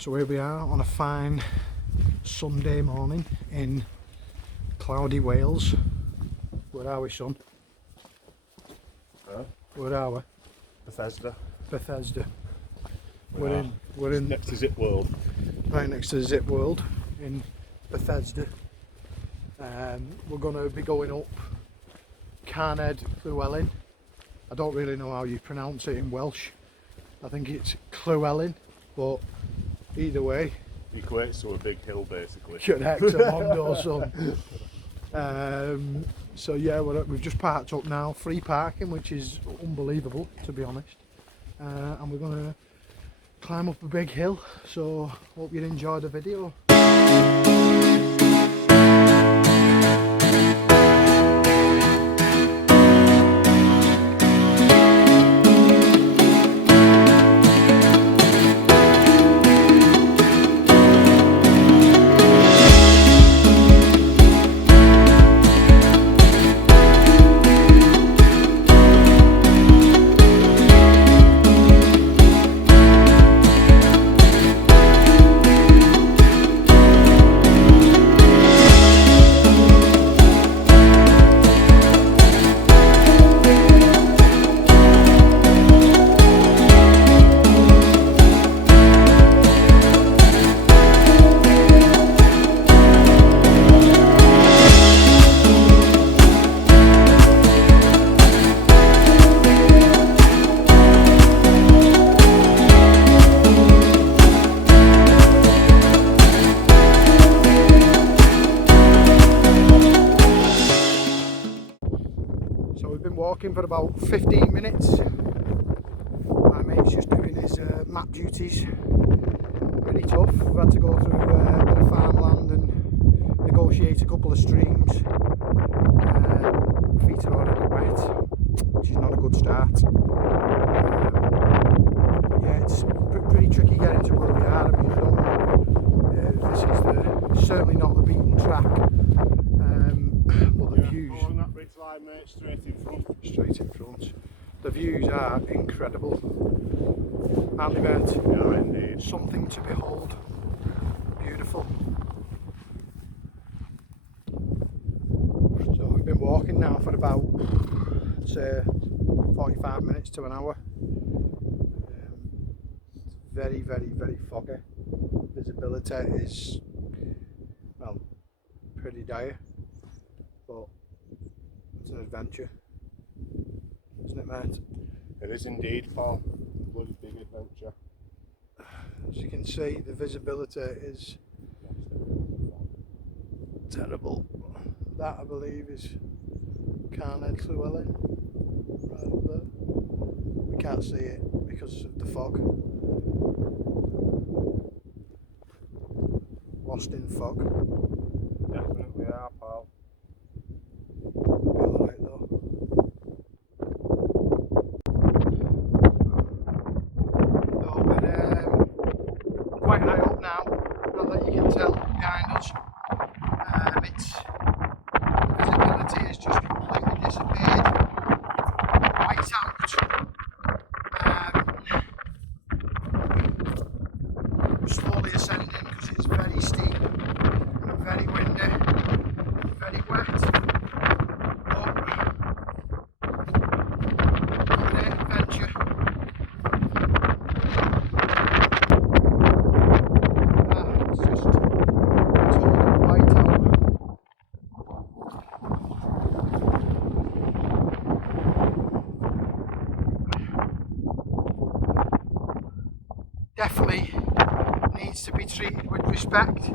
So here we are on a fine Sunday morning in cloudy Wales. Where are we, son? Where are we? Bethesda. Bethesda. We're in next to Zip World. Right next to Zip World in Bethesda. We're going to be going up Carnedd Llewellyn. I don't really know how you pronounce it in Welsh. I think it's Llewellyn, but either way, It equates to a big hill basically. correct, among those son. So yeah, we've just parked up now, free parking, which is unbelievable to be honest. And we're going to climb up a big hill, so hope you enjoy the video. Walking for about 15 minutes. My mate's just doing his map duties. Pretty tough. We've had to go through a bit of farmland and negotiate a couple of streams. Feet are already wet, which is not a good start. Yeah, it's pretty tricky getting to where we are. I mean, I don't know. This is certainly not the beaten track. But the views. On that ridge line, mate, straight in front. Straight in front. The views are incredible. Aren't they, mate? Yeah, indeed. Something to behold. Beautiful. So we've been walking now for about, say, 45 minutes to an hour. It's very, very, very foggy. Visibility is, well, pretty dire. But it's an adventure, isn't it, mate? It is indeed, Paul. Bloody big adventure. As you can see, the visibility is terrible. That, I believe, is Carnedd Llewellyn, right up there. We can't see it because of the fog. Lost in fog. Definitely are, pal. Alright though. So we're quite high up now, not that you can tell behind us. Visibility has just completely disappeared. White out. We're slowly ascending because it's very steep, very windy, very wet. Definitely needs to be treated with respect.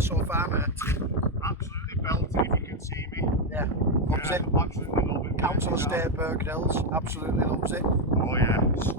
it so far, mate? Absolutely belted if you can see me. Yeah, loves it. Absolutely love it. Council Estate Birkenhills, absolutely loves it. Oh yes.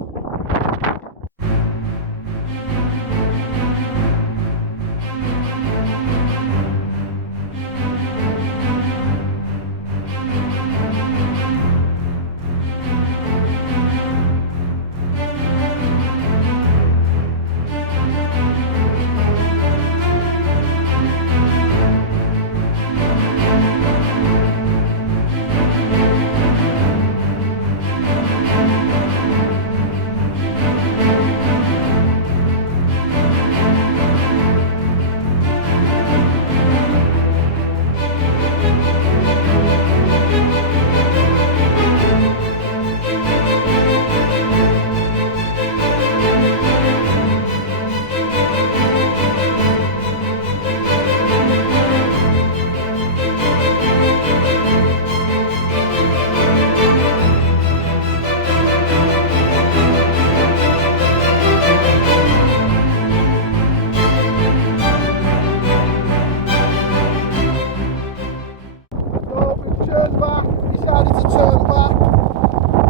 So we've turned back, decided to turn back,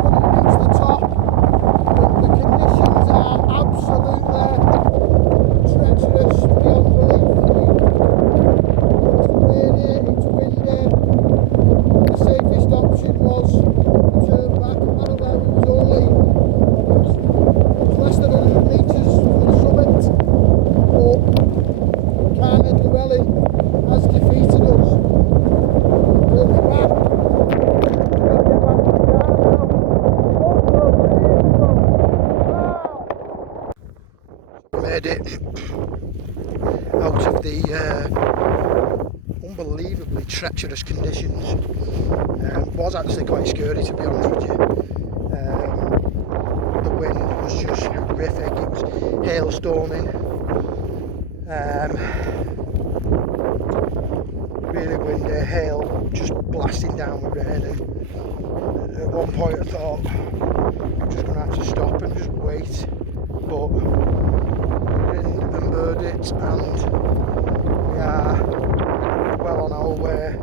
couldn't reach the top, but the conditions are absolutely treacherous beyond belief. It's rainy, it's windy. The safest option was to turn back. Apparently it was less than 100 metres from the summit, but Carnedd Llewellyn has defeated us. We'll be back. We'll get back to the car now. We made it out of the unbelievably treacherous conditions. It was actually quite scary, to be honest with you. The wind was just horrific. It was hailstorming. Really windy, hail just blasting down with rain, and at one point I thought I'm just going to have to stop and just wait, but we didn't and bird it, and we are well on our way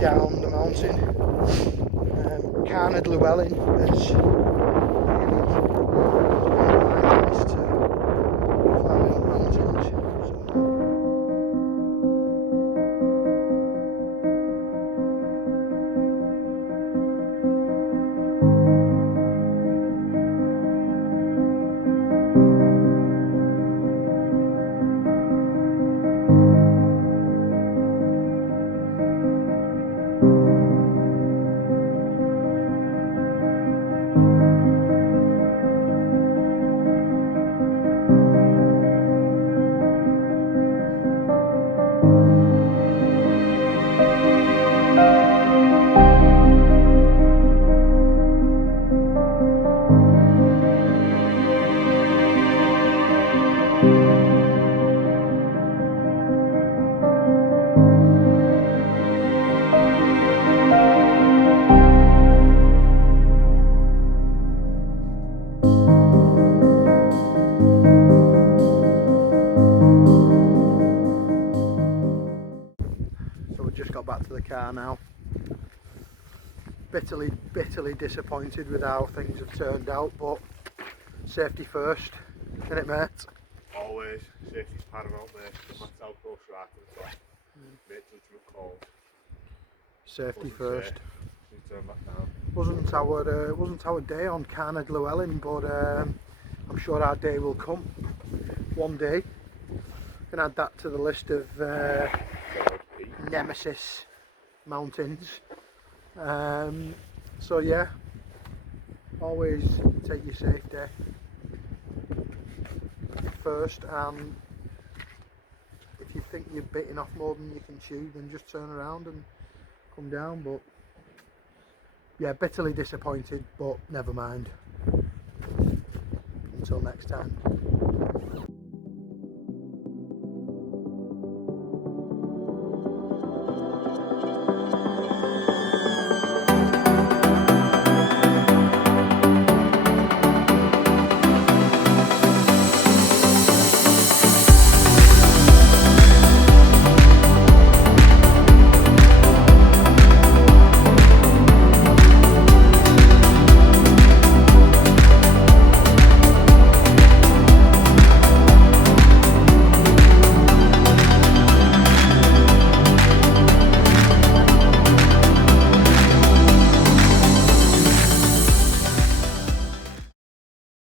down the mountain. Carnedd Llewellyn is really nice to climb up mountains. Just got back to the car now. Bitterly disappointed with how things have turned out, but safety first, isn't it, mate? Always. Safety's paramount there. No matter how close you are to the top. Make judgment calls. Safety Wasn't first. safe. You turn back down. Wasn't our day on Carnedd Llewellyn, but I'm sure our day will come one day. Can add that to the list of nemesis mountains. So yeah, always take your safety first, and if you think you're biting off more than you can chew, then just turn around and come down. But yeah, bitterly disappointed, but never mind. Until next time.